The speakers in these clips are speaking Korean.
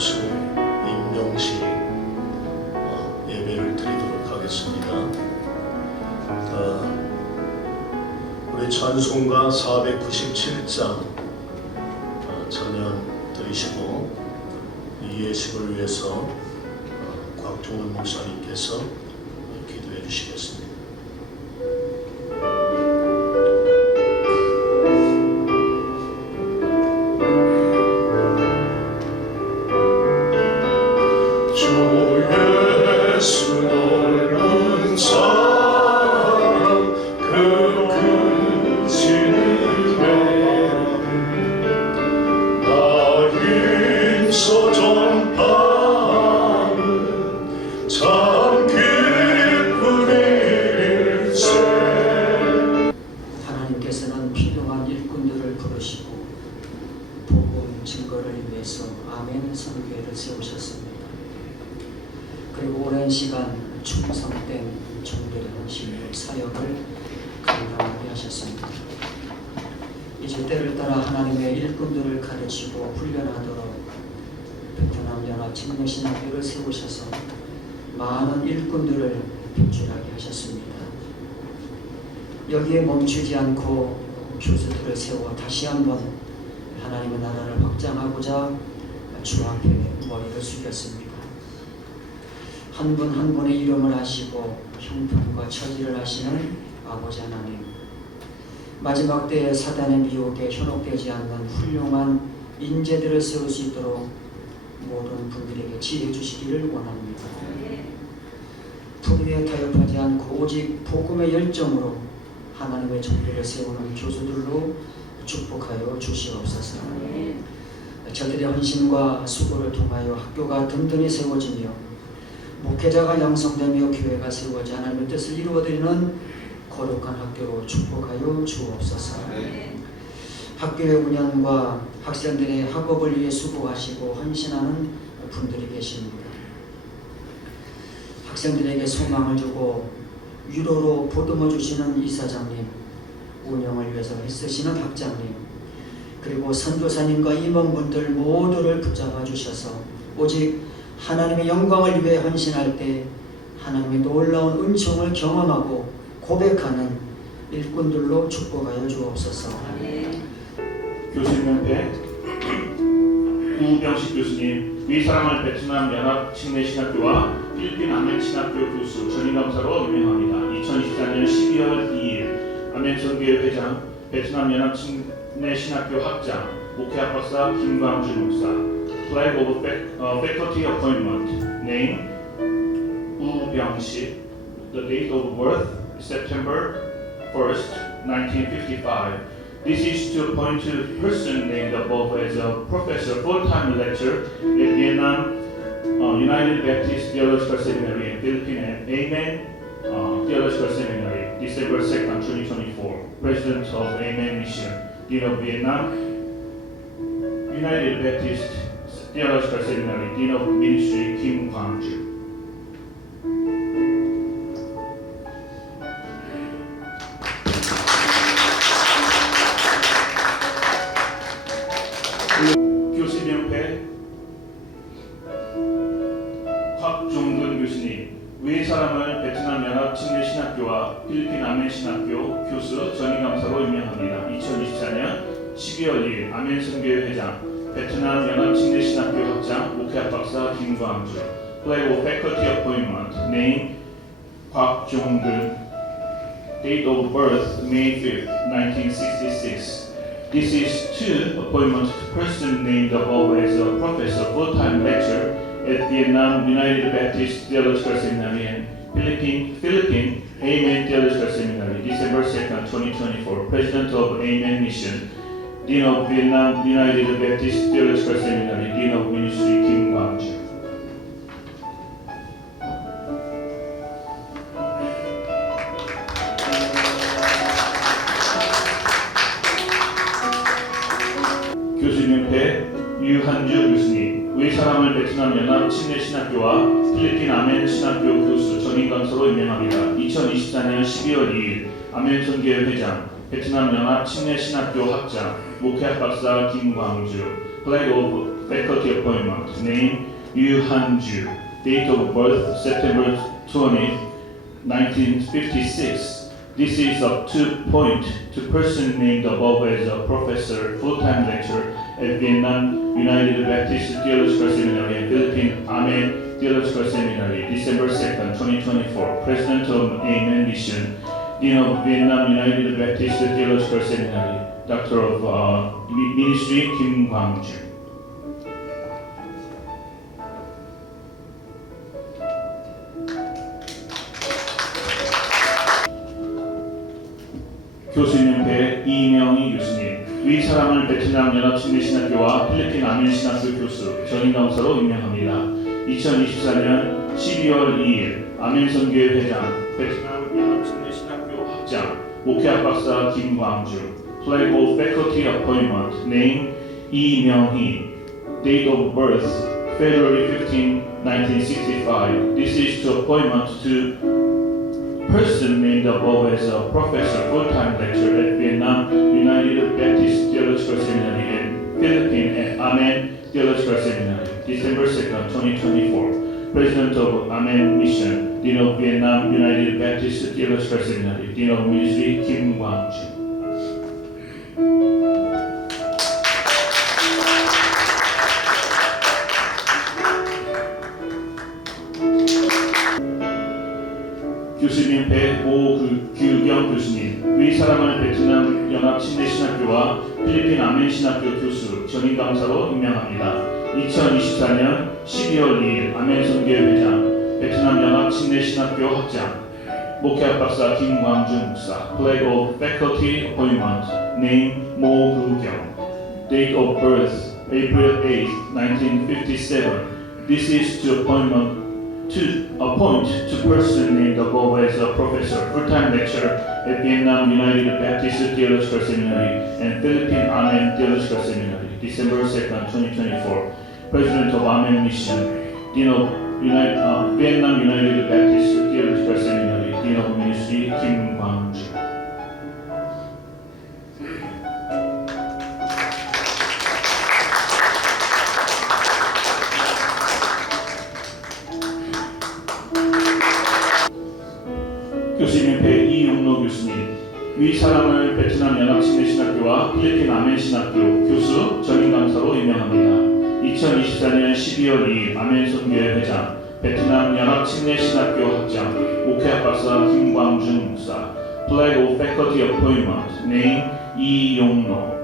교수 임명식 예배를 드리도록 하겠습니다. 우리 찬송가 497장 찬양 드리시고 이 예식을 위해서 곽종원 목사님께서 기도해 주시겠습니다. 하나님께서는 필요한 일꾼들을 부르시고 복음 증거를 위해서 아멘 선교회를 세우셨습니다. 그리고 오랜 시간 충성된 종들의 헌신으로 사역을 감당하게 하셨습니다. 이제 때를 따라 하나님의 일꾼들을 가르치고 훈련하도록 베트남 연합 청년신학교를 세우셔서 많은 일꾼들을 배출하게 하셨습니다. 여기에 멈추지 않고 교수들을 세워 다시 한번 하나님의 나라를 확장하고자 주 앞에 머리를 숙였습니다. 한 분 한 분의 이름을 아시고 형편과 처지를 아시는 아버지 하나님, 마지막 때에 사단의 미혹에 현혹되지 않는 훌륭한 인재들을 세울 수 있도록 모든 분들에게 지혜 주시기를 원합니다. 부류에 타협하지 않고 오직 복음의 열정으로 하나님의 종들을 세우는 교수들로 축복하여 주시옵소서. 저들의 헌신과 수고를 통하여 학교가 든든히 세워지며 목회자가 양성되며 교회가 세워져 하나님의 뜻을 이루어드리는 거룩한 학교로 축복하여 주옵소서. 학교의 운영과 학생들의 학업을 위해 수고하시고 헌신하는 분들이 계십니다. 학생들에게 소망을 주고 위로로 보듬어 주시는 이사장님, 운영을 위해서 애쓰시는 학장님, 그리고 선교사님과 임원분들 모두를 붙잡아 주셔서 오직 하나님의 영광을 위해 헌신할 때 하나님의 놀라운 은총을 경험하고 고백하는 일꾼들로 축복하여 주옵소서. 교수님한테 우병식 교수님, 위 사랑을 베트남 연합 침례신학교와 필리핀 아멘 신학교 교수 전임감사로 임명합니다. 2024년 12월 2일 아멘 선교회 회장, 베트남 연합 침례신학교 학장, 목회학 박사 김광주 목사. Flag of faculty appointment. Name 우병식. The date of birth September 1st, 1955. This is to appoint a person named above as a professor full-time lecturer at Vietnam United Baptist Theological Seminary in Philippines, Amen Theological Seminary, December 2nd, 2024. President of Amen Mission, Dean of Vietnam United Baptist Theological Seminary, Dean of Ministry, Kim Kwang-ju. 교수님협회 곽종근 교수님, 위 사람을 베트남 연합 침례신학교와 필리핀 아멘 신학교 교수 전임감사로 임명합니다. 2024년 12월 2일 아멘 선교회 회장, 베트남 연합 침례신학교 학장, 목회학 박사 김광주. Flag of faculty appointment. Name 곽종근. Date of birth May 5th, 1966. This is to appointment to person named above as a professor full-time lecturer at Vietnam United Baptist Theological Seminary and Philippine Amen Theological Seminary, December 2nd, 2024. President of Amen Mission, Dean of Vietnam United Baptist Theological Seminary, Dean of Ministry, Kim Kwang-ju. 교수님협회 유한주 교수님, 위 사람을 베트남 연합 침례신학교와 필리핀 아멘 신학교 교수 전임감사로 임명합니다. 2024년 12월 2일 아멘 선교회 회장, 베트남 연합 침례신학교 학장, 목회학 박사 김광주. Flag of faculty appointment. Name Yu Han-ju. Date of birth September 20th, 1956. This is up to point to person named above as a professor, full-time lecturer at Vietnam United Baptist Theological Seminary and Philippine Amen Theological Seminary, December 2nd, 2024. President of Amen Mission, Dean of Vietnam United Baptist Theological Seminary, Doctor of Ministry, Kim Kwang-ju. 교수님배 이명희 교수님, 위 사람을 베트남 연합침례신학교와 필리핀 아멘신학교 교수, 전임 강사로 임명합니다. 2024년 12월 2일 아멘선교회 회장, 베트남 연합침례신학교 학장, 목회학 박사 김광주, Flag of Faculty Appointment, Name 이명희, Date of Birth February 15, 1965. This is to appointment to person named above as a professor, full-time lecturer at Vietnam United Baptist Theological Seminary and Philippine Amen Theological Seminary, December 2nd, 2024. President of Amen Mission, Dean of Vietnam United Baptist Theological Seminary, Dean of Ministry, Kim Kwang-ju. 교수님 배오규경 교수님, 위 사람을 베트남 연합침례신학교와 필리핀 아멘신학교 교수, 전임 강사로 임명합니다. 2024년 12월 2일 아멘선교회 회장, 베트남 연합침례신학교 학장, 목회학 박사 김광주 목사, Flag of Faculty Appointment, Name 모규경, Date of Birth April 8, 1957. This is to appoint to person named above as a professor, full-time lecturer at Vietnam United Baptist Theological Seminary and Philippine Amen Theological Seminary, December 2nd, 2024. President of Amen Mission, Dean of Vietnam United Baptist Theological Seminary, Dean of Ministry, Kim Kwang-ju. 교수님 배이용로 교수님, 위 사람을 베트남 연합침례신학교와 필리핀 아멘신학교 교수, 전임 강사로 임명합니다. 2024년 12월 2일 아멘선교회 회장, 베트남 연합침례신학교 학장, 목회학 박사 김광주 목사, Flag of Faculty Appointment, Name 이용로,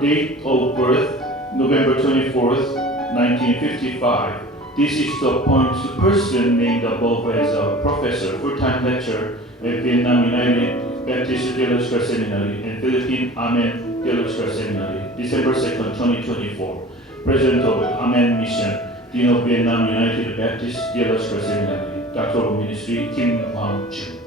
Date of Birth November 24th, 1955. This is to appoint a person named above as a professor, full-time lecturer at Vietnam United Baptist Theological Seminary and Philippine Amen Theological Seminary, December 2nd, 2024. President of Amen Mission, Dean of Vietnam United Baptist Theological Seminary, Doctor of Ministry, Kim Kwang-ju.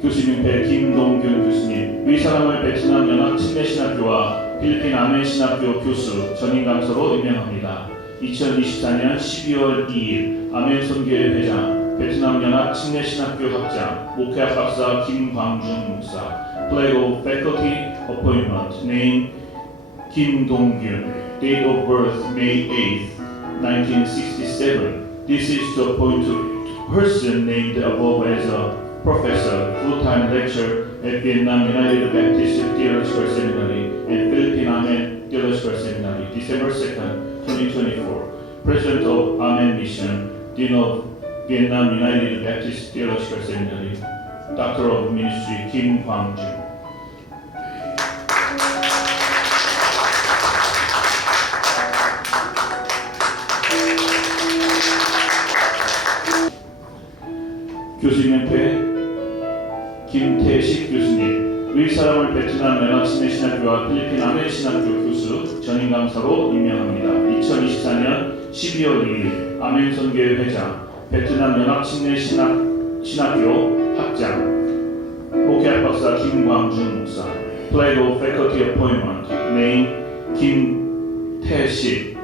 교수님 배 김동균 교수님, 위 사람을 베트남 연합침례신학교와 필리핀 아멘신학교 교수, 전임 강사로 임명합니다. 2024년 12월 2일 아멘선교회 회장, 베트남 연합침례신학교 학장, 목회학 박사 김광주 목사, Flag of Faculty Appointment, Name 김동균, Date of Birth May 8th, 1967. This is to appoint a person named above as a professor, full-time lecturer at Vietnam United Baptist Theological Seminary and Philippine Amen Theological Seminary, December 2nd, 2024. President of Amen Mission, Dean of Vietnam United Baptist Theological Seminary, Doctor of Ministry, Kim Kwang-ju. 교수님께 김태식 교수님, 위 사람을 베트남 연합침례신학교와 필리핀 아멘신학교 교수, 전임 강사로 임명합니다. 2024년 12월 2일 아멘선교회 회장, 베트남 연합침례신학교 학장, 목회학 박사 김광주 목사, Flag of Faculty Appointment, Name 김태식,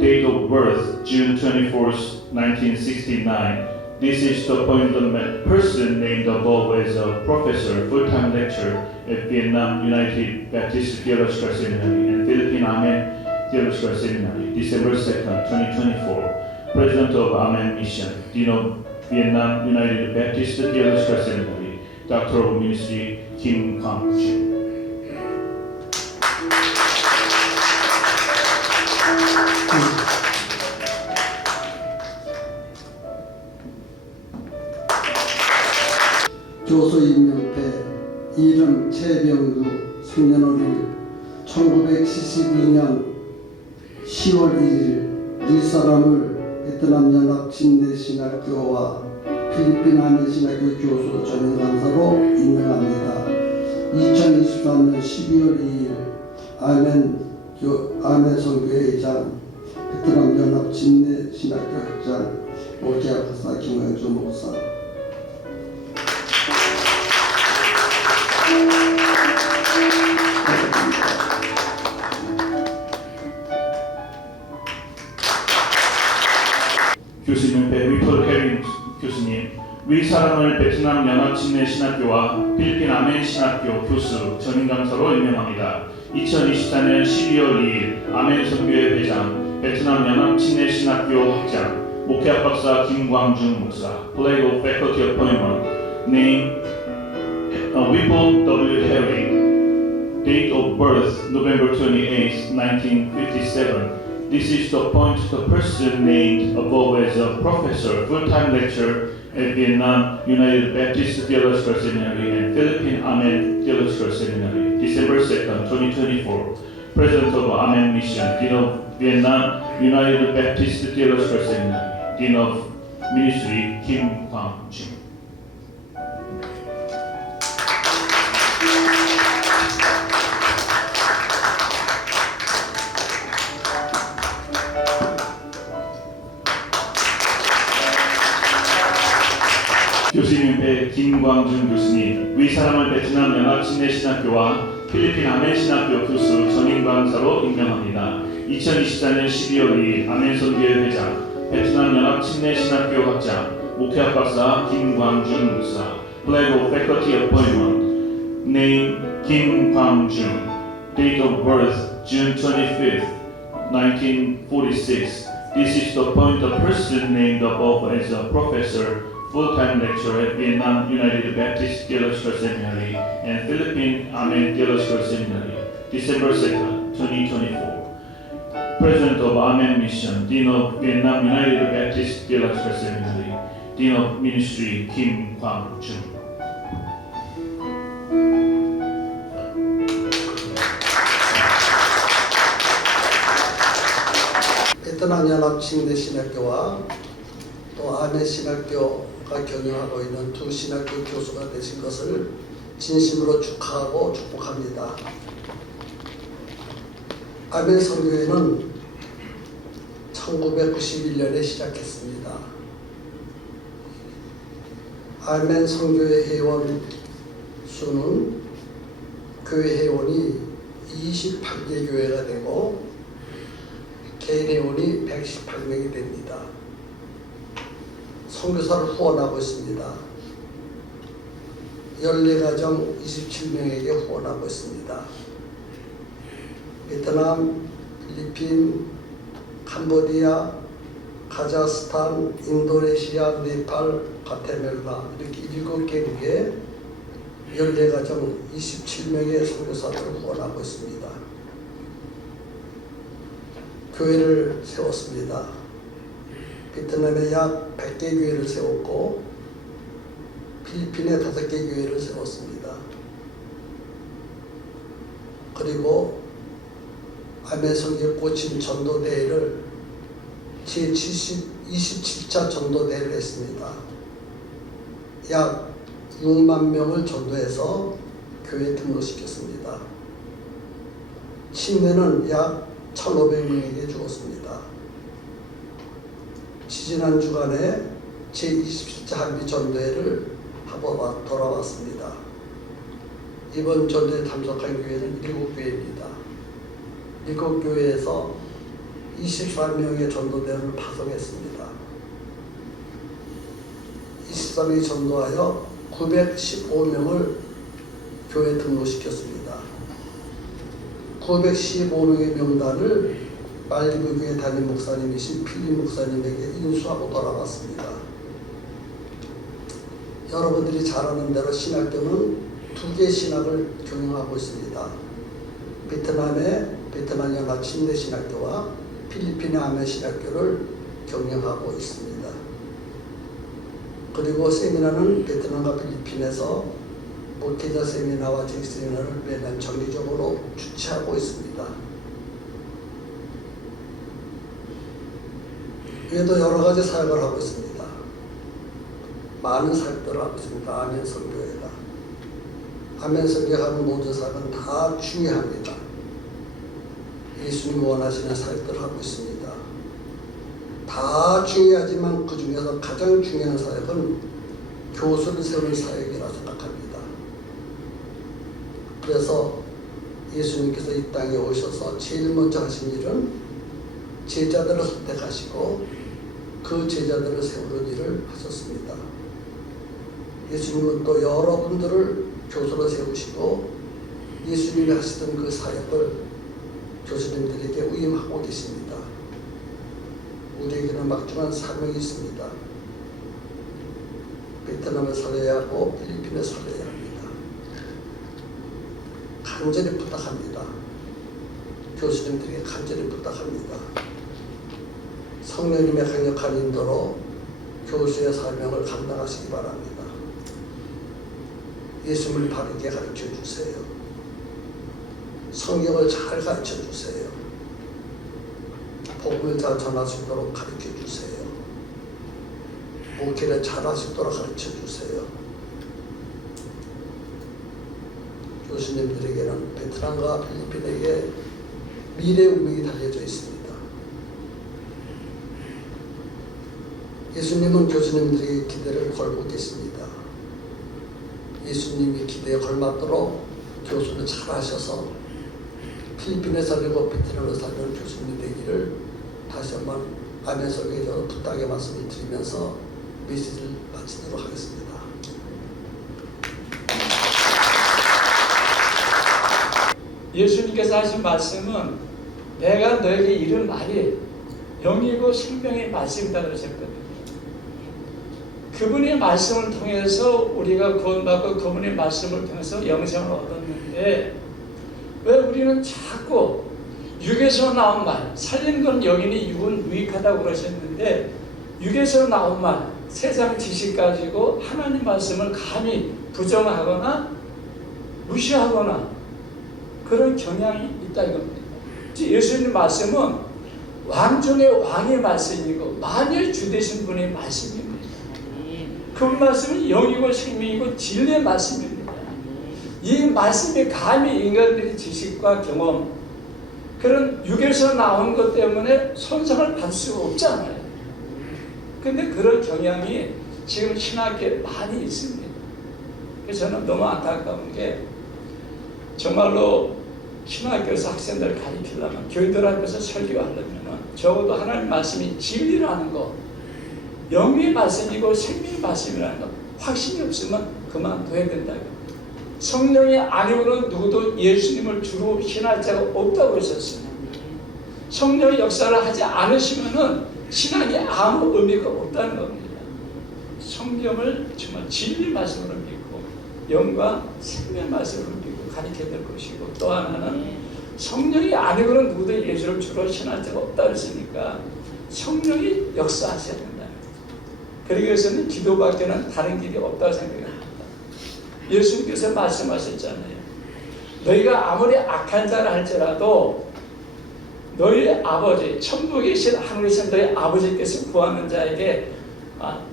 Date of Birth June 24th, 1969. This is to appoint the person named above as a professor, full-time lecturer at Vietnam United Baptist Theological Seminary and Philippine Amen Theological Seminary, December 2nd, 2024. President of Amen Mission, Dean of Vietnam United Baptist Theological Seminary, Doctor of Ministry, Kim Kwang-Jin. 교수 임명태, 이름 최병규, 생년월일 1972년 10월 1일 윗사람을 베트남 연합 침례신학교와 필리핀 아멘신학교 교수 전임강사로 임명합니다. 2024년 12월 2일 아멘 선교회 회장, 베트남 연합 침례신학교 학장, 목회학 박사 김광주 목사. 교수님 위톨 해린 교수님, 위 사람을 베트남 연합침례신학교와 필리핀 아멘신학교 교수 전임강사로 임명합니다. 2024년 12월 2일 아멘 선교회 회장, 베트남 연합침례신학교 학장, 목회학 박사 김광준 목사. Flag of Faculty Appointment. Name Whipple W. Herring. Date of birth November 28, 1957. This is to appoint the person named above as a professor, full-time lecturer at Vietnam United Baptist Theological Seminary and Philippine Amen Theological Seminary, December 2nd, 2024. President of Amen Mission, Dean of Vietnam United Baptist Theological Seminary, Dean of Ministry, Kim Kwang-Jin. 교수님 김광준 교수님, 위 사람을 베트남 연합침례신학교와 필리핀 아멘신학교 교수 전임강사로 임명합니다. 2024년 12월 2일 아멘선교회 회장, 베트남 연합침례신학교 학장, 목회학 박사 김광준 목사. Flag of Faculty Appointment. Name Kim Kwang-jun. Date of birth June 25th, 1946. This is to appoint a person named above as a professor, full-time lecturer at Vietnam United Baptist Theological Seminary and Philippine Amen Theological Seminary, December 2nd, 2024. President of Amen Mission, Dean of Vietnam United Baptist Theological Seminary, Dean of Ministry, Kim Kwang-jun. 베트남 연합 침례신학교와 또 아멘 신학교가 경영하고 있는 두 신학교 교수가 되신 것을 진심으로 축하하고 축복합니다. 아멘 선교회는 1991년에 시작했습니다. 아멘 선교회 회원 수는 교회 회원이 28개 교회가 되고 개인 회원이 118명이 됩니다. 선교사를 후원하고 있습니다. 14가정 27명에게 후원하고 있습니다. 베트남, 필리핀, 캄보디아, 카자흐스탄, 인도네시아, 네팔, 과테말라 이렇게 7개국에 14가정 27명의 선교사들을 후원하고 있습니다. 교회를 세웠습니다. 베트남에 약 100개 교회를 세웠고 필리핀에 5개 교회를 세웠습니다. 그리고 아멘 선교 고침 전도대회를 제27차 전도대회를 했습니다. 약 6만 명을 전도해서 교회에 등록시켰습니다. 침례는 약 1,500명에게 주었습니다. 지지난 주간에 제27차 한미 전도회를 하고 돌아왔습니다. 이번 전도에 참석한 교회는 7교회입니다. 7교회에서 24명의 전도대원을 파송했습니다. 목사님이 전도하여 915명을 교회 등록시켰습니다. 915명의 명단을 말리부교회 담임 목사님이신 필립 목사님에게 인수하고 돌아갔습니다. 여러분들이 잘 아는 대로 신학교는 두 개의 신학을 경영하고 있습니다. 베트남 연합 침례 신학교와 필리핀의 아멘 신학교를 경영하고 있습니다. 그리고 세미나는 베트남과 필리핀에서 목회자 세미나와 제 세미나를 매년 정기적으로 주최하고 있습니다. 외에도 여러 가지 사역을 하고 있습니다. 많은 사역들을 하고 있습니다. 아멘 선교회가. 아멘 선교하는 모든 사역은 다 중요합니다. 예수님이 원하시는 사역들을 하고 있습니다. 다 중요하지만 그 중에서 가장 중요한 사역은 교수를 세우는 사역이라 생각합니다. 그래서 예수님께서 이 땅에 오셔서 제일 먼저 하신 일은 제자들을 선택하시고 그 제자들을 세우는 일을 하셨습니다. 예수님은 또 여러분들을 교수로 세우시고 예수님이 하시던 그 사역을 교수님들에게 위임하고 계십니다. 우리에게는 막중한 사명이 있습니다. 베트남을 살려야 하고 필리핀을 살려야 합니다. 간절히 부탁합니다. 교수님들에게 간절히 부탁합니다. 성령님의 강력한 인도로 교수의 사명을 감당하시기 바랍니다. 예수님을 바르게 가르쳐 주세요. 성경을 잘 가르쳐 주세요. 복음을 잘 전할 수 있도록 가르쳐 주세요. 목회를 잘 할 수 있도록 가르쳐 주세요. 교수님들에게는 베트남과 필리핀에게 미래의 운명이 달려져 있습니다. 예수님은 교수님들에게 기대를 걸고 계십니다. 예수님이 기대에 걸맞도록 교수를 잘 하셔서 필리핀에 살고 베트남에 살는 교수님이 되기를 다시 한번 아멘 설교에서 부탁의 말씀을 드리면서 메시지를 마치도록 하겠습니다. 예수님께서 하신 말씀은 내가 너에게 이른 말이 영이고 생명의 말씀이다 그러셨거든요. 그분의 말씀을 통해서 우리가 구원받고 그분의 말씀을 통해서 영생을 얻었는데 왜 우리는 자꾸 육에서 나온 말, 살린 건 영이니 육은 유익하다고 그러셨는데 육에서 나온 말, 세상 지식 가지고 하나님 말씀을 감히 부정하거나 무시하거나 그런 경향이 있다 이겁니다. 예수님 말씀은 왕 중의 왕의 말씀이고 만일 주 되신 분의 말씀입니다. 그 말씀은 영이고 생명이고 진리의 말씀입니다. 이 말씀이 감히 인간들의 지식과 경험 그런 육에서 나온 것 때문에 손상을 받을 수가 없잖아요. 근데 그런 경향이 지금 신학계에 많이 있습니다. 그래서 저는 너무 안타까운 게 정말로 신학교에서 학생들을 가르치려면 교회들 앞에서 설교하려면 적어도 하나님 말씀이 진리라는 거 영의 말씀이고 생명의 말씀이라는 거 확신이 없으면 그만둬야 된다고. 성령이 아니고는 누구도 예수님을 주로 신할 자가 없다고 그러셨습니다. 성령의 역사를 하지 않으시면은 신앙이 아무 의미가 없다는 겁니다. 성경을 정말 진리 말씀으로 믿고 영과 생명 말씀으로 믿고 가르쳐야 될 것이고 또 하나는 성령이 아니고는 누구도 예수를 주로 신할 자가 없다 그랬으니까 성령이 역사하셔야 된다. 그러기 위해서는 기도밖에는 다른 길이 없다고 생각합니다. 예수님께서 말씀하셨잖아요. 너희가 아무리 악한 자라 할지라도 너희 아버지 천국에 계신 하늘에 계신 너희 아버지께서 구하는 자에게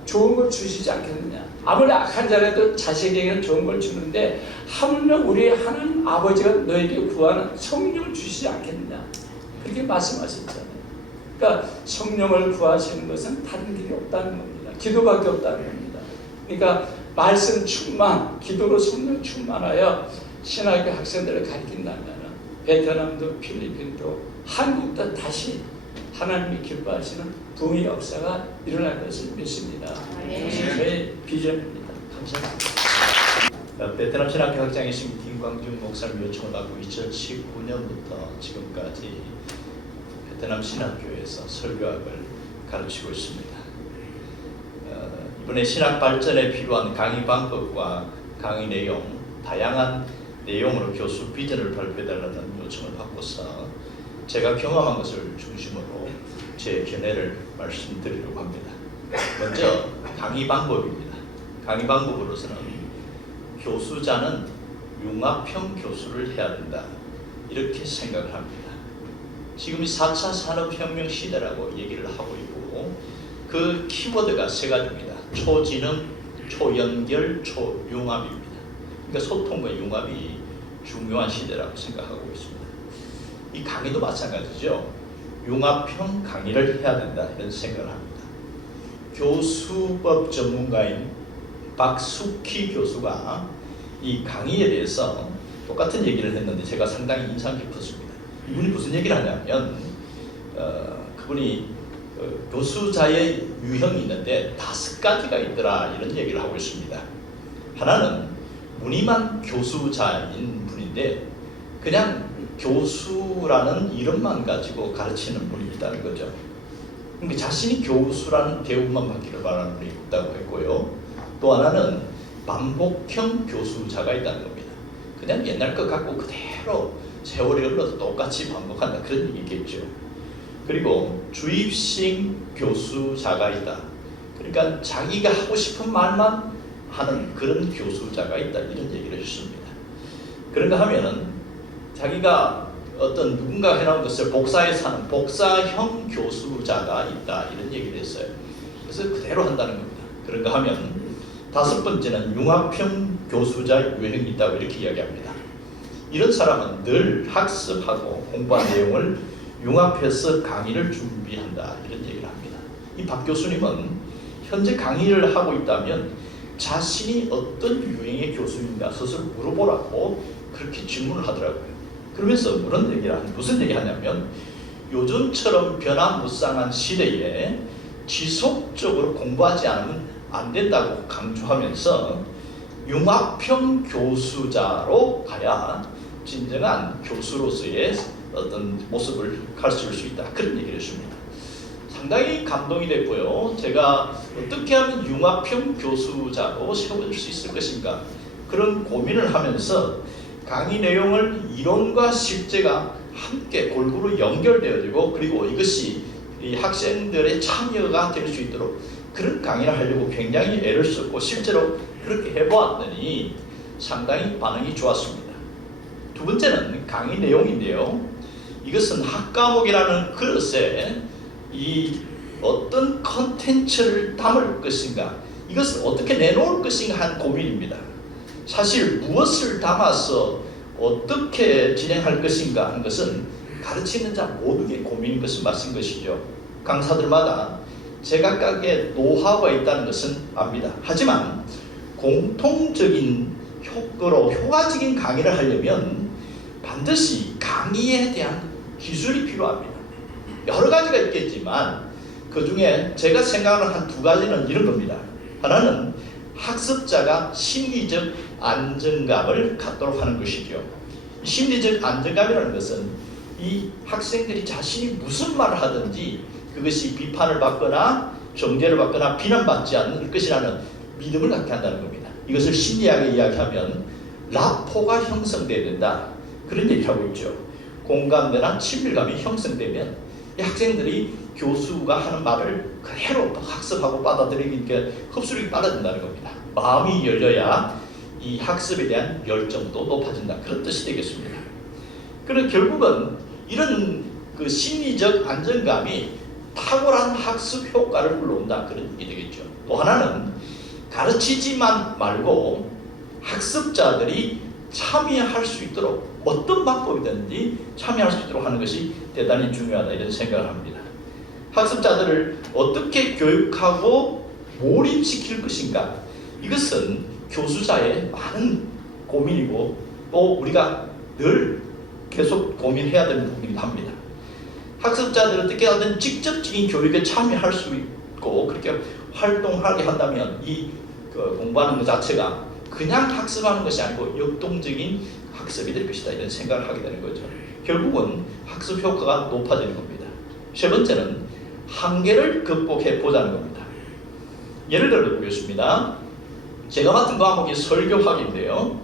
좋은 걸 주시지 않겠느냐. 아무리 악한 자라도 자식에게는 좋은 걸 주는데 하물며 우리 하나님 아버지가 너에게 구하는 성령을 주시지 않겠느냐. 그렇게 말씀하셨잖아요. 그러니까 성령을 구하시는 것은 다른 길이 없다는 겁니다. 기도밖에 없다는 겁니다. 그러니까 말씀 충만, 기도로 성령 충만하여 신학교 학생들을 가르친다면 베트남도 필리핀도 한국도 다시 하나님이 기뻐하시는 부흥의 역사가 일어날 것을 믿습니다. 이것이 저의 비전입니다. 감사합니다. 베트남 신학교 학장이신 김광준 목사님 요청을 받고 2019년부터 지금까지 베트남 신학교에서 설교학을 가르치고 있습니다. 이번에 신학 발전에 필요한 강의 방법과 강의 내용, 다양한 내용으로 교수 비전을 발표해달라는 요청을 받고서 제가 경험한 것을 중심으로 제 견해를 말씀드리려고 합니다. 먼저 강의 방법입니다. 강의 방법으로서는 교수자는 융합형 교수를 해야 된다, 이렇게 생각을 합니다. 지금 4차 산업혁명 시대라고 얘기를 하고 있고 그 키워드가 세 가지입니다. 초지능, 초연결, 초융합입니다. 그러니까 소통과 융합이 중요한 시대라고 생각하고 있습니다. 이 강의도 마찬가지죠. 융합형 강의를 해야 된다, 이런 생각을 합니다. 교수법 전문가인 박숙희 교수가 이 강의에 대해서 똑같은 얘기를 했는데 제가 상당히 인상 깊었습니다. 이분이 무슨 얘기를 하냐면 그분이 교수자의 유형이 있는데 5가지가 있더라, 이런 얘기를 하고 있습니다. 하나는 무늬만 교수자인 분인데 그냥 교수라는 이름만 가지고 가르치는 분이 있다는 거죠. 그러니까 자신이 교수라는 대우만 받기를 바라는 분이 있다고 했고요. 또 하나는 반복형 교수자가 있다는 겁니다. 그냥 옛날 것 갖고 그대로 세월이 흘러도 똑같이 반복한다, 그런 얘기겠죠. 그리고 주입식 교수자가 있다. 그러니까 자기가 하고 싶은 말만 하는 그런 교수자가 있다, 이런 얘기를 했습니다. 그런가 하면은 자기가 어떤 누군가 해놓은 것을 복사해서 하는 복사형 교수자가 있다, 이런 얘기를 했어요. 그래서 그대로 한다는 겁니다. 그런가 하면 5번째는 융합형 교수자 유형이 있다고 이렇게 이야기합니다. 이런 사람은 늘 학습하고 공부한 내용을 융합해서 강의를 준비한다, 이런 얘기를 합니다. 이 박 교수님은 현재 강의를 하고 있다면 자신이 어떤 유형의 교수인가 스스로 물어보라고 그렇게 질문을 하더라고요. 그러면서 무슨 얘기 하냐면 요즘처럼 변화무쌍한 시대에 지속적으로 공부하지 않으면 안 된다고 강조하면서 융합형 교수자로 가야 진정한 교수로서의 어떤 모습을 가르칠 수 있다, 그런 얘기를 했습니다. 상당히 감동이 됐고요. 제가 어떻게 하면 융합형 교수자로 세워질 수 있을 것인가, 그런 고민을 하면서 강의 내용을 이론과 실제가 함께 골고루 연결되어지고 그리고 이것이 이 학생들의 참여가 될 수 있도록 그런 강의를 하려고 굉장히 애를 썼고 실제로 그렇게 해보았더니 상당히 반응이 좋았습니다. 두 번째는 강의 내용인데요. 이것은 학과목이라는 그릇에 이 어떤 컨텐츠를 담을 것인가, 이것을 어떻게 내놓을 것인가 한 고민입니다. 사실 무엇을 담아서 어떻게 진행할 것인가 하는 것은 가르치는 자 모두의 고민인 것은 맞은 것이죠. 강사들마다 제각각의 노하우가 있다는 것은 압니다. 하지만 공통적인 효과적인 강의를 하려면 반드시 강의에 대한 기술이 필요합니다. 여러 가지가 있겠지만 그 중에 제가 생각하는 한 2가지는 이런 겁니다. 하나는 학습자가 심리적 안정감을 갖도록 하는 것이죠. 심리적 안정감이라는 것은 이 학생들이 자신이 무슨 말을 하든지 그것이 비판을 받거나 정죄를 받거나 비난받지 않을 것이라는 믿음을 갖게 한다는 겁니다. 이것을 심리학에 이야기하면 라포가 형성돼야 된다, 그런 얘기를 하고 있죠. 공감대나 친밀감이 형성되면 이 학생들이 교수가 하는 말을 그대로 학습하고 받아들이니까 흡수력이 빨라진다는 겁니다. 마음이 열려야 이 학습에 대한 열정도 높아진다, 그런 뜻이 되겠습니다. 그래서 결국은 이런 그 심리적 안정감이 탁월한 학습 효과를 불러온다, 그런 얘기 되겠죠. 또 하나는 가르치지만 말고 학습자들이 참여할 수 있도록 어떤 방법이든지 참여할 수 있도록 하는 것이 대단히 중요하다, 이런 생각을 합니다. 학습자들을 어떻게 교육하고 몰입시킬 것인가, 이것은 교수자의 많은 고민이고 또 우리가 늘 계속 고민해야 되는 부분이기도 합니다. 학습자들이 어떻게 하든 직접적인 교육에 참여할 수 있고 그렇게 활동하게 한다면 그 공부하는 것 자체가 그냥 학습하는 것이 아니고 역동적인 학습이 될 것이다 이런 생각을 하게 되는 거죠. 결국은 학습 효과가 높아지는 겁니다. 세 번째는 한계를 극복해 보자는 겁니다. 예를 들어 보겠습니다. 제가 맡은 과목이 설교학인데요.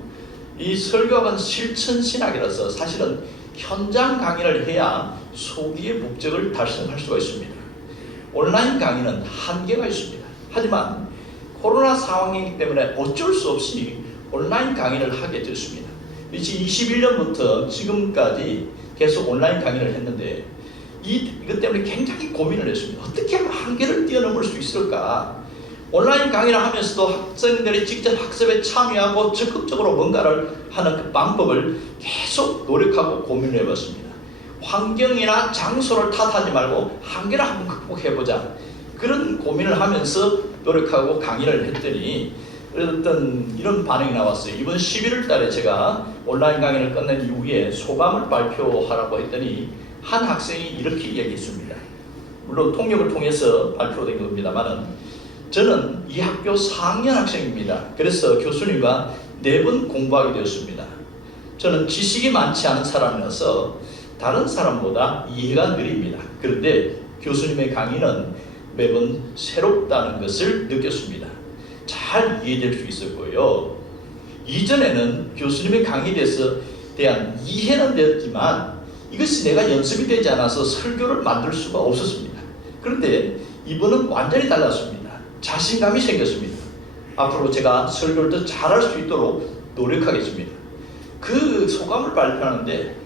이 설교학은 실천신학이라서 사실은 현장 강의를 해야 소기의 목적을 달성할 수가 있습니다. 온라인 강의는 한계가 있습니다. 하지만 코로나 상황이기 때문에 어쩔 수 없이 온라인 강의를 하게 됐습니다. 2021년부터 지금까지 계속 온라인 강의를 했는데 이것 때문에 굉장히 고민을 했습니다. 어떻게 하면 한계를 뛰어넘을 수 있을까? 온라인 강의를 하면서도 학생들이 직접 학습에 참여하고 적극적으로 뭔가를 하는 그 방법을 계속 노력하고 고민을 해봤습니다. 환경이나 장소를 탓하지 말고 한계를 한번 극복해보자. 그런 고민을 하면서 노력하고 강의를 했더니 어떤 이런 반응이 나왔어요. 이번 11월 달에 제가 온라인 강의를 끝낸 이후에 소감을 발표하라고 했더니 한 학생이 이렇게 얘기했습니다. 물론 통역을 통해서 발표된 겁니다만은 저는 이 학교 4학년 학생입니다. 그래서 교수님과 4번 공부하게 되었습니다. 저는 지식이 많지 않은 사람이라서 다른 사람보다 이해가 느립니다. 그런데 교수님의 강의는 매번 새롭다는 것을 느꼈습니다. 잘 이해될 수 있었고요. 이전에는 교수님의 강의에 대한 이해는 되었지만 이것이 내가 연습이 되지 않아서 설교를 만들 수가 없었습니다. 그런데 이번은 완전히 달랐습니다. 자신감이 생겼습니다. 앞으로 제가 설교를 더 잘할 수 있도록 노력하겠습니다. 그 소감을 발표하는데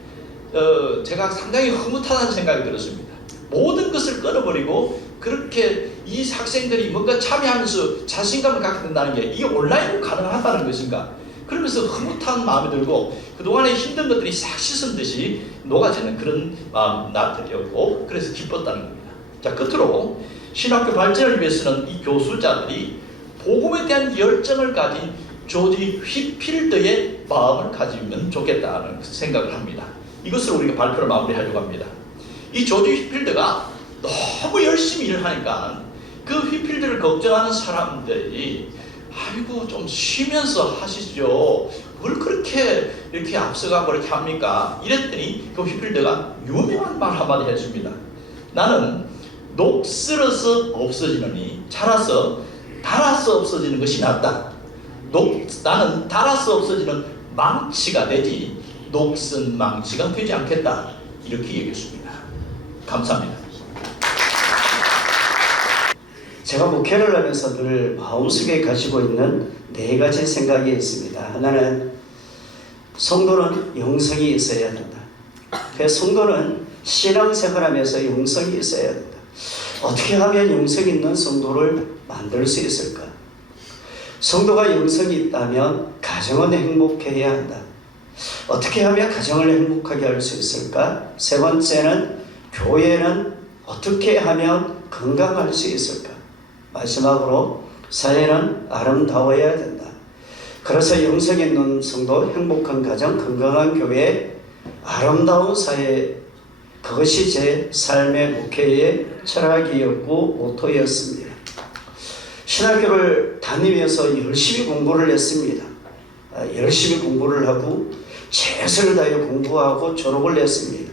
제가 상당히 흐뭇하다는 생각이 들었습니다. 모든 것을 끊어버리고 그렇게 이 학생들이 뭔가 참여하면서 자신감을 갖게 된다는 게 이게 온라인으로 가능하다는 것인가? 그러면서 흐뭇한 마음이 들고 그동안에 힘든 것들이 싹 씻은 듯이 녹아지는 그런 마음 나들이었고 그래서 기뻤다는 겁니다. 자, 끝으로 신학교 발전을 위해서는 이 교수자들이 복음에 대한 열정을 가진 조지 휘필더의 마음을 가지면 좋겠다는 생각을 합니다. 이것으로 우리가 발표를 마무리하려고 합니다. 이 조지 휘필더가 너무 열심히 일을 하니까 그 휘필더를 걱정하는 사람들이 아이고 좀 쉬면서 하시죠. 뭘 그렇게 이렇게 앞서가고 이렇게 합니까? 이랬더니 그 휘필더가 유명한 말 한마디 했습니다. 나는 녹슬어서 없어지느니 자라서 달아서 없어지는 것이 낫다. 나는 달아서 없어지는 망치가 되지 녹슨 망치가 되지 않겠다. 이렇게 얘기했습니다. 감사합니다. 제가 목회를 하면서 늘 마음속에 가지고 있는 4가지 생각이 있습니다. 하나는 성도는 영성이 있어야 된다. 성도는 신앙생활하면서 영성이 있어야 된다. 어떻게 하면 영성 있는 성도를 만들 수 있을까? 성도가 영성이 있다면 가정은 행복해야 한다. 어떻게 하면 가정을 행복하게 할 수 있을까? 세 번째는 교회는 어떻게 하면 건강할 수 있을까? 마지막으로 사회는 아름다워야 된다. 그래서 영성 있는 성도, 행복한 가정, 건강한 교회, 아름다운 사회, 그것이 제 삶의 목회의 철학이었고 모토였습니다. 신학교를 다니면서 열심히 공부를 했습니다. 열심히 공부를 하고 최선을 다해 공부하고 졸업을 했습니다.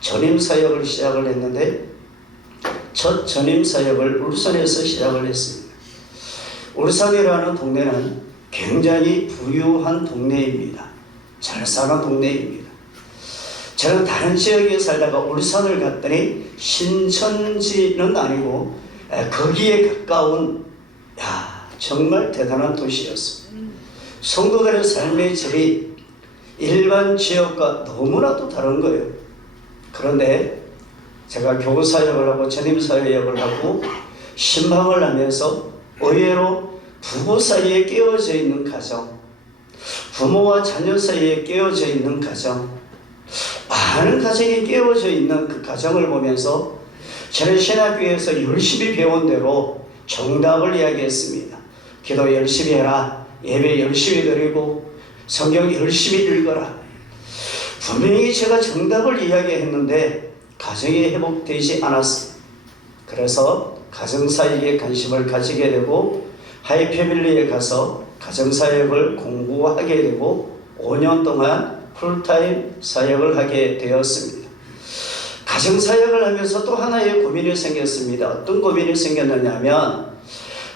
전임사역을 시작을 했는데 첫 전임사역을 울산에서 시작을 했습니다. 울산이라는 동네는 굉장히 부유한 동네입니다. 잘 사는 동네입니다. 저는 다른 지역에 살다가 울산을 갔더니 신천지는 아니고 거기에 가까운 정말 대단한 도시였습니다. 성도들의 삶의 질이 일반 지역과 너무나도 다른 거예요. 그런데 제가 교사역을 하고 전임사역을 하고 신방을 하면서 의외로 부부 사이에 깨어져 있는 가정, 부모와 자녀 사이에 깨어져 있는 가정, 많은 가정이 깨어져 있는 그 가정을 보면서 저는 신학교에서 열심히 배운 대로 정답을 이야기했습니다. 기도 열심히 해라, 예배 열심히 드리고 성경 열심히 읽어라. 분명히 제가 정답을 이야기했는데 가정이 회복되지 않았습니다. 그래서 가정사역에 관심을 가지게 되고 하이패밀리에 가서 가정사역을 공부하게 되고 5년 동안 풀타임 사역을 하게 되었습니다. 가정사역을 하면서 또 하나의 고민이 생겼습니다. 어떤 고민이 생겼느냐면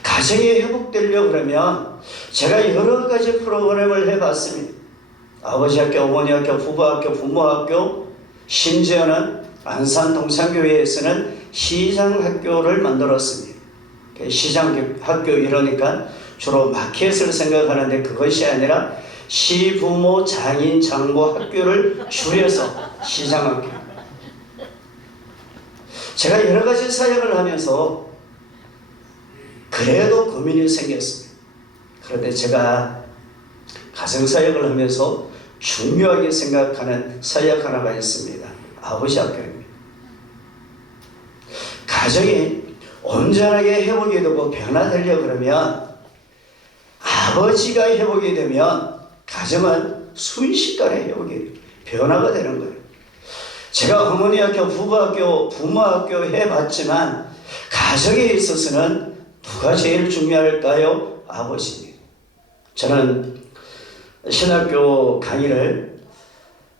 가정이 회복되려고 그러면 제가 여러 가지 프로그램을 해봤습니다. 아버지 학교, 어머니 학교, 부부 학교, 부모 학교, 심지어는 안산 동산교회에서는 시장학교를 만들었습니다. 시장학교 이러니까 주로 마켓을 생각하는데 그것이 아니라 시부모, 장인, 장모 학교를 줄여서 시장학교. 제가 여러 가지 사역을 하면서 그래도 고민이 생겼습니다. 그런데 제가 가정사역을 하면서 중요하게 생각하는 사역 하나가 있습니다. 아버지 학교입니다. 가정이 온전하게 회복이 되고 변화되려고 그러면 아버지가 회복이 되면 가정은 순식간에 회복이 돼요. 변화가 되는 거예요. 제가 어머니 학교, 부부 학교, 부모 학교 해봤지만 가정에 있어서는 누가 제일 중요할까요? 아버지입니다. 저는 신학교 강의를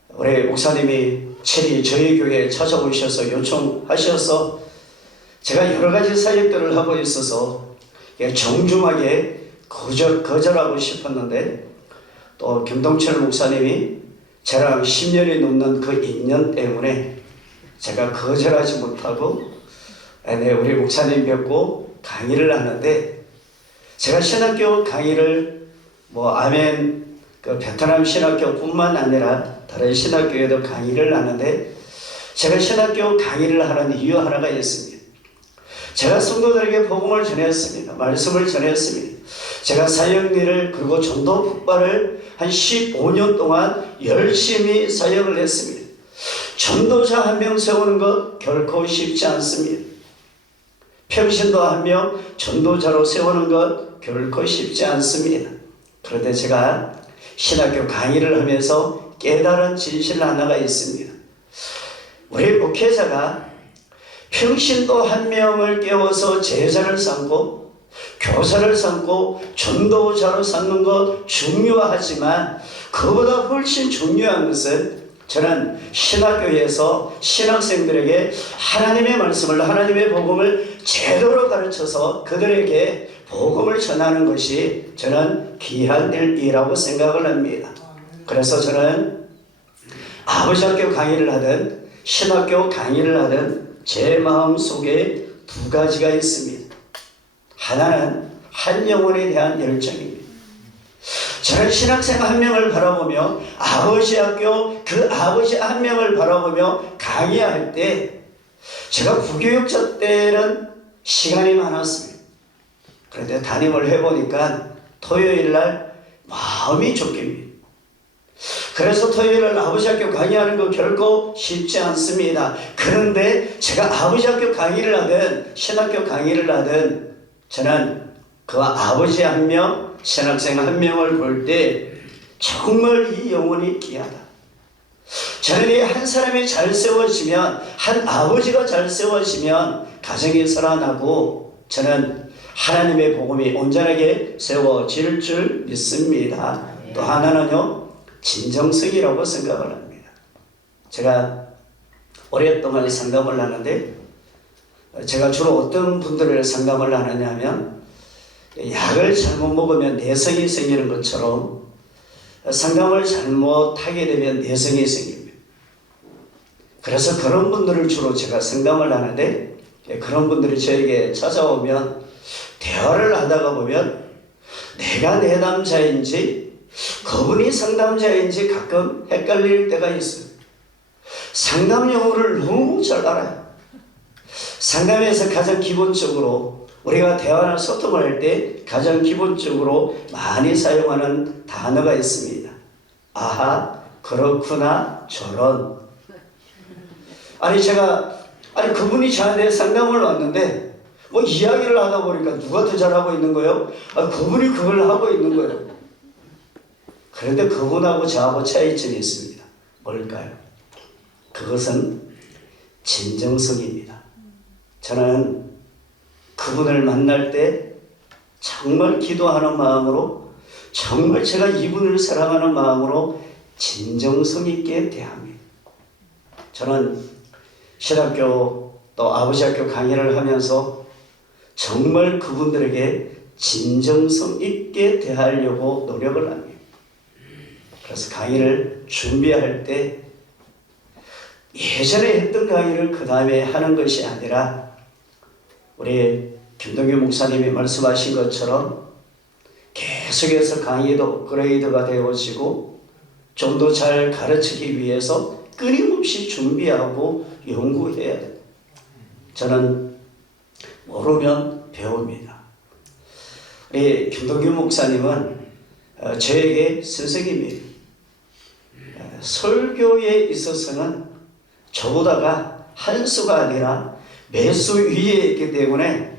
우리 목사님이 친히 저희 교회에 찾아오셔서 요청하셔서 제가 여러 가지 사역들을 하고 있어서 정중하게 거절하고 싶었는데 또 김동철 목사님이 저랑 10년이 넘는 그 인연 때문에 제가 거절하지 못하고 우리 목사님 뵙고 강의를 하는데 제가 신학교 강의를 아멘 베트남 신학교뿐만 아니라 다른 신학교에도 강의를 하는데 제가 신학교 강의를 하는 이유 하나가 있습니다. 제가 성도들에게 복음을 전했습니다. 말씀을 전했습니다. 제가 사역일을 그리고 전도 폭발을 한 15년 동안 열심히 사역을 했습니다. 전도자 한 명 세우는 것 결코 쉽지 않습니다. 평신도 한 명 전도자로 세우는 것 결코 쉽지 않습니다. 그런데 제가 신학교 강의를 하면서 깨달은 진실 하나가 있습니다. 우리 목회자가 평신도 한 명을 깨워서 제자를 삼고 교사를 삼고 전도자로 삼는 것 중요하지만 그보다 훨씬 중요한 것은 저는 신학교에서 신학생들에게 하나님의 말씀을 하나님의 복음을 제대로 가르쳐서 그들에게 복음을 전하는 것이 저는 귀한 일이라고 생각을 합니다. 그래서 저는 아버지 학교 강의를 하든 신학교 강의를 하든 제 마음속에 두 가지가 있습니다. 하나는 한 영혼에 대한 열정입니다. 저는 신학생 한 명을 바라보며 아버지 학교 그 아버지 한 명을 바라보며 강의할 때 제가 부교육자 때는 시간이 많았습니다. 그런데 담임을 해보니까 토요일날 마음이 쫓깁니다. 그래서 토요일날 아버지 학교 강의하는 거 결코 쉽지 않습니다. 그런데 제가 아버지 학교 강의를 하든 신학교 강의를 하든 저는 그 아버지 한 명, 신학생 한 명을 볼 때 정말 이 영혼이 귀하다. 저는 이 한 사람이 잘 세워지면 한 아버지가 잘 세워지면 가정이 살아나고 저는 하나님의 복음이 온전하게 세워질 줄 믿습니다. 또 하나는요 진정성이라고 생각을 합니다. 제가 오랫동안 상담을 하는데 제가 주로 어떤 분들을 상담을 하느냐면 약을 잘못 먹으면 내성이 생기는 것처럼 상담을 잘못하게 되면 내성이 생깁니다. 그래서 그런 분들을 주로 제가 상담을 하는데 그런 분들이 저에게 찾아오면 대화를 하다가 보면 내가 내담자인지 그분이 상담자인지 가끔 헷갈릴 때가 있어요. 상담 용어를 너무 잘 알아요. 상담에서 가장 기본적으로 우리가 대화나 소통을 할 때 가장 기본적으로 많이 사용하는 단어가 있습니다. 아하, 그렇구나, 저런. 그분이 저한테 상담을 왔는데 이야기를 하다 보니까 누가 더 잘하고 있는 거예요? 그분이 그걸 하고 있는 거예요. 그런데 그분하고 저하고 차이점이 있습니다. 뭘까요? 그것은 진정성입니다. 저는 그분을 만날 때 정말 기도하는 마음으로, 정말 제가 이분을 사랑하는 마음으로 진정성 있게 대합니다. 저는 신학교 또 아버지 학교 강의를 하면서 정말 그분들에게 진정성 있게 대하려고 노력을 합니다. 그래서 강의를 준비할 때 예전에 했던 강의를 그 다음에 하는 것이 아니라 우리 김동규 목사님이 말씀하신 것처럼 계속해서 강의도 업그레이드가 되어지고 좀 더 잘 가르치기 위해서 끊임없이 준비하고 연구해야 돼요. 저는 모르면 배웁니다. 우리 김동규 목사님은 저에게 선생님이에요. 설교에 있어서는 저보다가 한 수가 아니라 몇 수 위에 있기 때문에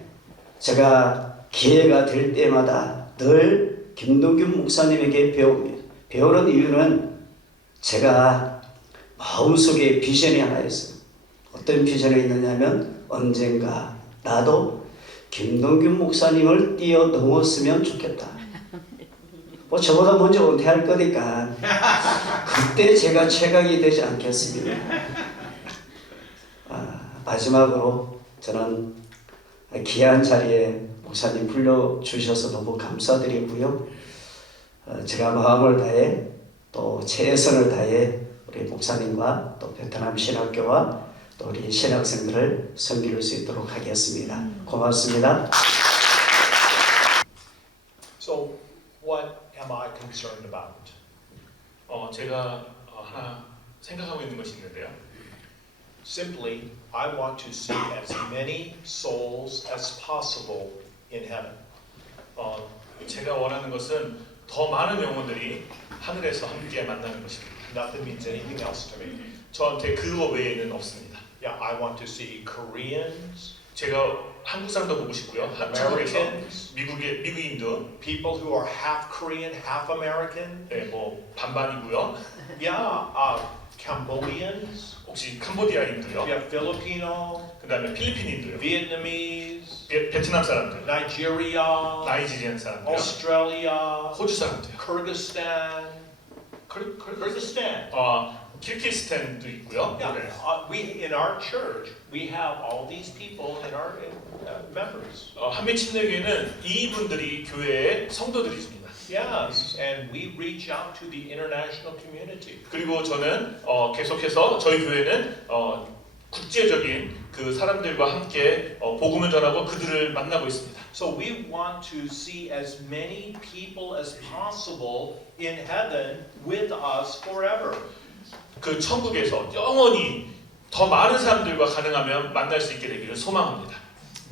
제가 기회가 될 때마다 늘 김동규 목사님에게 배웁니다. 배우는 이유는 제가 마음속에 비전이 하나 있어요. 어떤 비전이 있느냐면 언젠가 나도 김동규 목사님을 뛰어넘었으면 좋겠다. 뭐 저보다 먼저 은퇴할 거니까 그때 제가 최강이 되지 않겠습니다. 마지막으로 저는 귀한 자리에 목사님 불러주셔서 너무 감사드리고요. 제가 마음을 다해 또 최선을 다해 우리 목사님과 또 베트남 신학교와 또 우리 신학생들을 섬길 수 있도록 하겠습니다. 고맙습니다. So, what am I concerned about? 제가 하나 생각하고 있는 것이 있는데요. Simply, I want to see as many souls as possible in heaven. 제가 원하는 것은 더 많은 영혼들이 하늘에서 함께 만나는 것입니다. Nothing means anything else to me. 저한테 그거 외에는 없습니다. Yeah, I want to see Koreans, 제가 한국 사람도 보고 싶고요. 한국에서 Americans, 미국인도 people who are half Korean, half American. 뭐 반반이고요. Yeah, Cambodians. 혹시 캄보디아인도요. Yeah, Filipino, 그다음에 필리핀인도요. Vietnamese, 베트남 사람들, Nigeria, 나이지리안 사람들, Australia, 호주 사람들, Kyrgyzstan. Kyrgyzstan. 키르기스탄도 있고요. Yeah, 네. we in our church we have all these people in our members. 한미 침례교회는 이분들이 교회의 성도들이십니다. Yes, and we reach out to the international community. 그리고 저는 계속해서 저희 교회는 국제적인 그 사람들과 함께 복음을 전하고 그들을 만나고 있습니다. So we want to see as many people as possible in heaven with us forever. 그 천국에서 영원히 더 많은 사람들과 가능하면 만날 수 있게 되기를 소망합니다.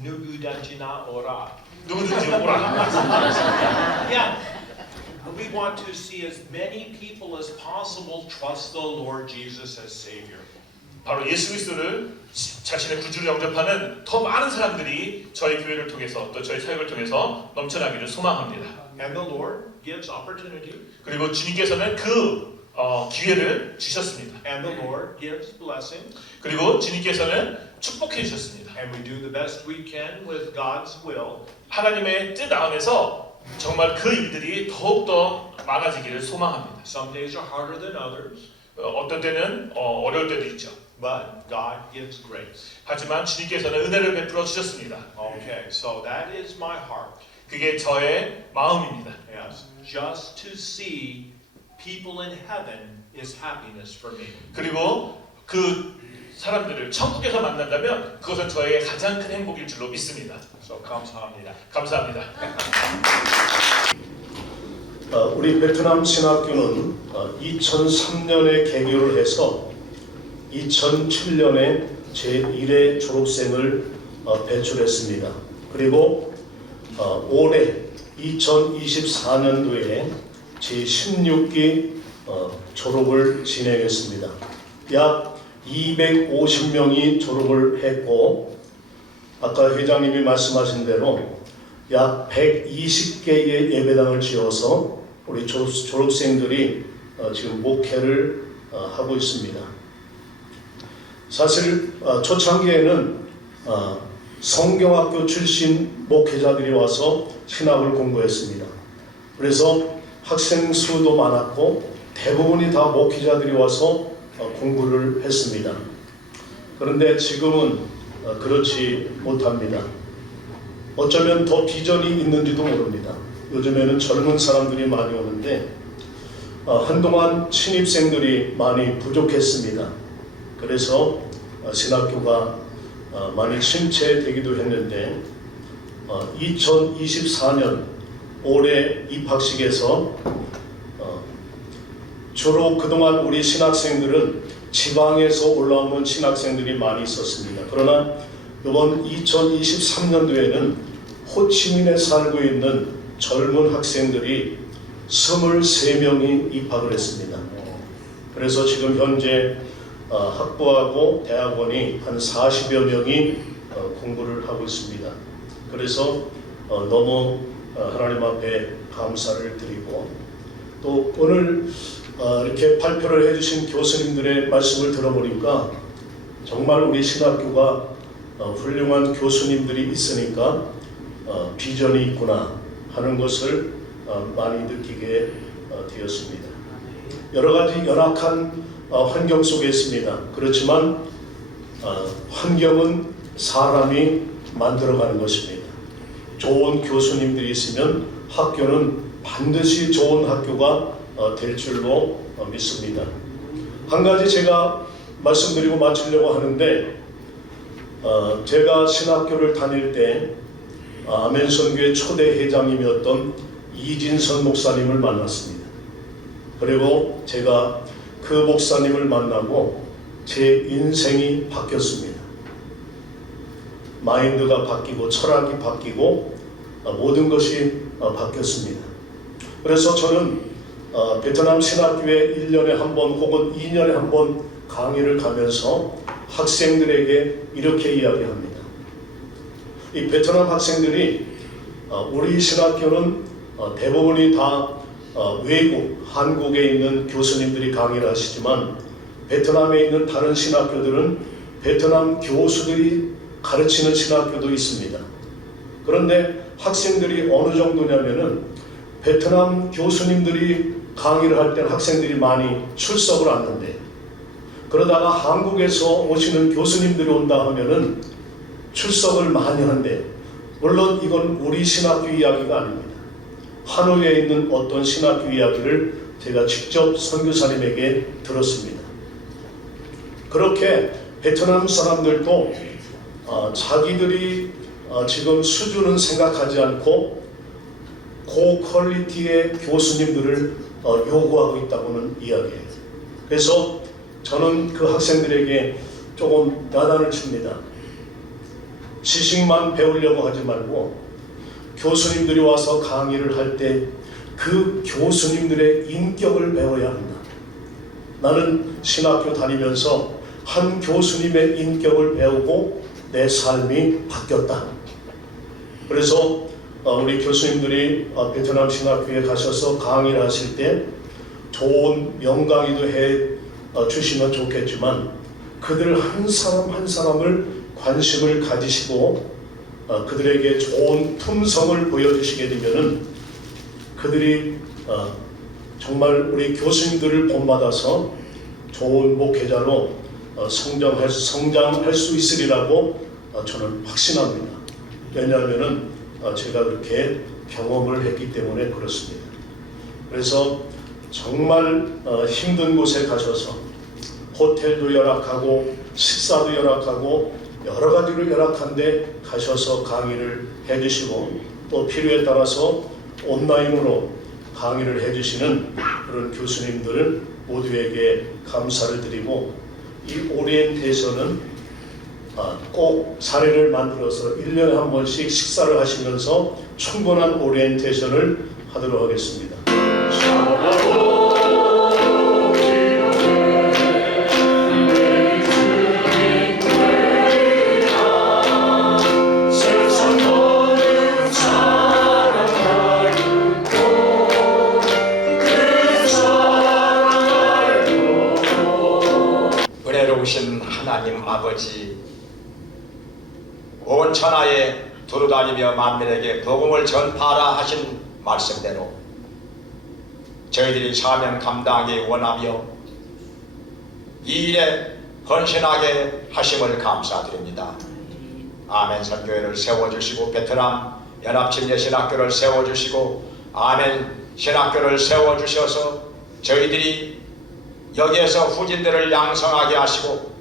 누구든지나 오라. 누구든지 오라. Yeah. We want to see as many people as possible trust the Lord Jesus as Savior. 바로 예수 그리스도를 자신의 구주로 영접하는 더 많은 사람들이 저희 교회를 통해서 또 저희 사역을 통해서 넘쳐나기를 소망합니다. And the Lord gives opportunity. 그리고 주님께서는 그 기회를 주셨습니다. And the Lord gives blessing. 그리고 주님께서는 축복해 주셨습니다. And we do the best we can with God's will. 하나님의 뜻 안에서 정말 그 일들이 더욱더 많아지기를 소망합니다. Some days are harder than others, 어떤 때는 어려울 때도 있죠. but God gives grace. 하지만 주님께서는 은혜를 베풀어 주셨습니다. Okay, so that is my heart. 그게 저의 마음입니다. Yes, just to see people in heaven is happiness for me. 그리고 그 사람들을 천국에서 만난다면 그것은 저의 가장 큰 행복일 줄로 믿습니다. So 감사합니다. 감사합니다. 우리 베트남 신학교는 2003년에 개교를 해서 2007년에 제1회 졸업생을 배출했습니다. 그리고 올해 2024년도에 제16기 졸업을 진행했습니다. 약 250명이 졸업을 했고 아까 회장님이 말씀하신 대로 약 120개의 예배당을 지어서 우리 졸업생들이 지금 목회를 하고 있습니다. 사실 초창기에는 성경학교 출신 목회자들이 와서 신학을 공부했습니다. 그래서 학생 수도 많았고 대부분이 다 목회자들이 와서 공부를 했습니다. 그런데 지금은 그렇지 못합니다. 어쩌면 더 비전이 있는지도 모릅니다. 요즘에는 젊은 사람들이 많이 오는데 한동안 신입생들이 많이 부족했습니다. 그래서 신학교가 많이 침체되기도 했는데 2024년 올해 입학식에서 주로 그동안 우리 신학생들은 지방에서 올라오는 신학생들이 많이 있었습니다. 그러나 이번 2023년도에는 호치민에 살고 있는 젊은 학생들이 23명이 입학을 했습니다. 그래서 지금 현재 학부하고 대학원이 한 40여 명이 공부를 하고 있습니다. 그래서 너무 하나님 앞에 감사를 드리고 또 오늘 이렇게 발표를 해주신 교수님들의 말씀을 들어보니까 정말 우리 신학교가 훌륭한 교수님들이 있으니까 비전이 있구나 하는 것을 많이 느끼게 되었습니다. 여러 가지 열악한 환경 속에 있습니다. 그렇지만 환경은 사람이 만들어가는 것입니다. 좋은 교수님들이 있으면 학교는 반드시 좋은 학교가 될 줄로 믿습니다. 한 가지 제가 말씀드리고 마치려고 하는데 제가 신학교를 다닐 때 아멘선교회 초대 회장님이었던 이진선 목사님을 만났습니다. 그리고 제가 그 목사님을 만나고 제 인생이 바뀌었습니다. 마인드가 바뀌고 철학이 바뀌고 모든 것이 바뀌었습니다. 그래서 저는 베트남 신학교에 1년에 한 번 혹은 2년에 한 번 강의를 가면서 학생들에게 이렇게 이야기합니다. 이 베트남 학생들이 우리 신학교는 대부분이 다 외국, 한국에 있는 교수님들이 강의를 하시지만 베트남에 있는 다른 신학교들은 베트남 교수들이 가르치는 신학교도 있습니다. 그런데 학생들이 어느 정도냐면은 베트남 교수님들이 강의를 할 때는 학생들이 많이 출석을 하는데 그러다가 한국에서 오시는 교수님들이 온다 하면은 출석을 많이 하는데 물론 이건 우리 신학교 이야기가 아닙니다. 하노이에 있는 어떤 신학교 이야기를 제가 직접 선교사님에게 들었습니다. 그렇게 베트남 사람들도 자기들이 지금 수준은 생각하지 않고 고퀄리티의 교수님들을 요구하고 있다고는 이야기해요. 그래서 저는 그 학생들에게 조금 야단을 칩니다. 지식만 배우려고 하지 말고 교수님들이 와서 강의를 할 때 그 교수님들의 인격을 배워야 한다. 나는 신학교 다니면서 한 교수님의 인격을 배우고 내 삶이 바뀌었다. 그래서 우리 교수님들이 베트남 신학교에 가셔서 강의를 하실 때 좋은 명강의도 해 주시면 좋겠지만 그들 한 사람 한 사람을 관심을 가지시고 그들에게 좋은 품성을 보여주시게 되면은 그들이 정말 우리 교수님들을 본받아서 좋은 목회자로 성장할 수 있으리라고 저는 확신합니다. 왜냐하면은 제가 그렇게 경험을 했기 때문에 그렇습니다. 그래서 정말 힘든 곳에 가셔서 호텔도 열악하고 식사도 열악하고 여러 가지로 열악한데 가셔서 강의를 해주시고 또 필요에 따라서 온라인으로 강의를 해주시는 그런 교수님들 모두에게 감사를 드리고 이 오리엔테이션은 꼭 사례를 만들어서 1년에 한 번씩 식사를 하시면서 충분한 오리엔테이션을 하도록 하겠습니다. 우리 자애로우신 하나님 아버지, 온 천하에 두루다니며 만민에게 복음을 전파하라 하신 말씀대로 저희들이 사명 감당하기 원하며 이 일에 헌신하게 하심을 감사드립니다. 아멘 선교회를 세워주시고 베트남 연합침례신학교를 세워주시고 아멘 신학교를 세워주셔서 저희들이 여기에서 후진들을 양성하게 하시고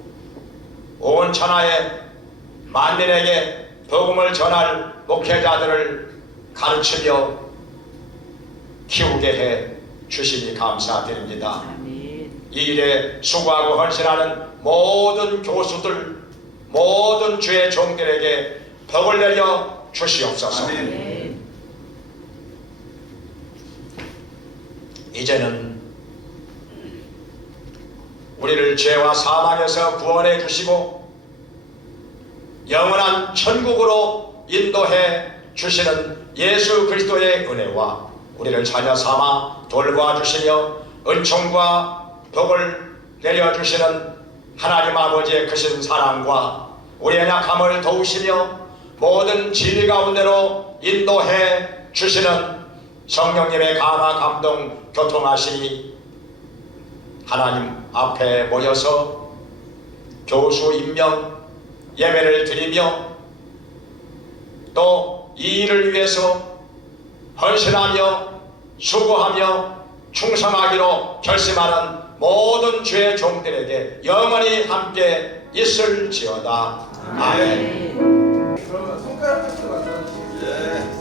온 천하에 만민에게 복음을 전할 목회자들을 가르치며 키우게 해 주시니 감사드립니다. 이 일에 수고하고 헌신하는 모든 교수들, 모든 주의 종들에게 복을 내려 주시옵소서. 이제는 우리를 죄와 사망에서 구원해 주시고 영원한 천국으로 인도해 주시는 예수 그리스도의 은혜와 우리를 자녀 삼아 돌보아주시며 은총과 복을 내려주시는 하나님 아버지의 크신 사랑과 우리의 약함을 도우시며 모든 진리 가운데로 인도해 주시는 성령님의 감화 감동 교통하시니 하나님 앞에 모여서 교수 임명 예배를 드리며 또 이 일을 위해서 헌신하며 수고하며 충성하기로 결심하는 모든 주의 종들에게 영원히 함께 있을지어다. 아멘. 그러면 손가락 같은 거 갖다 주세요.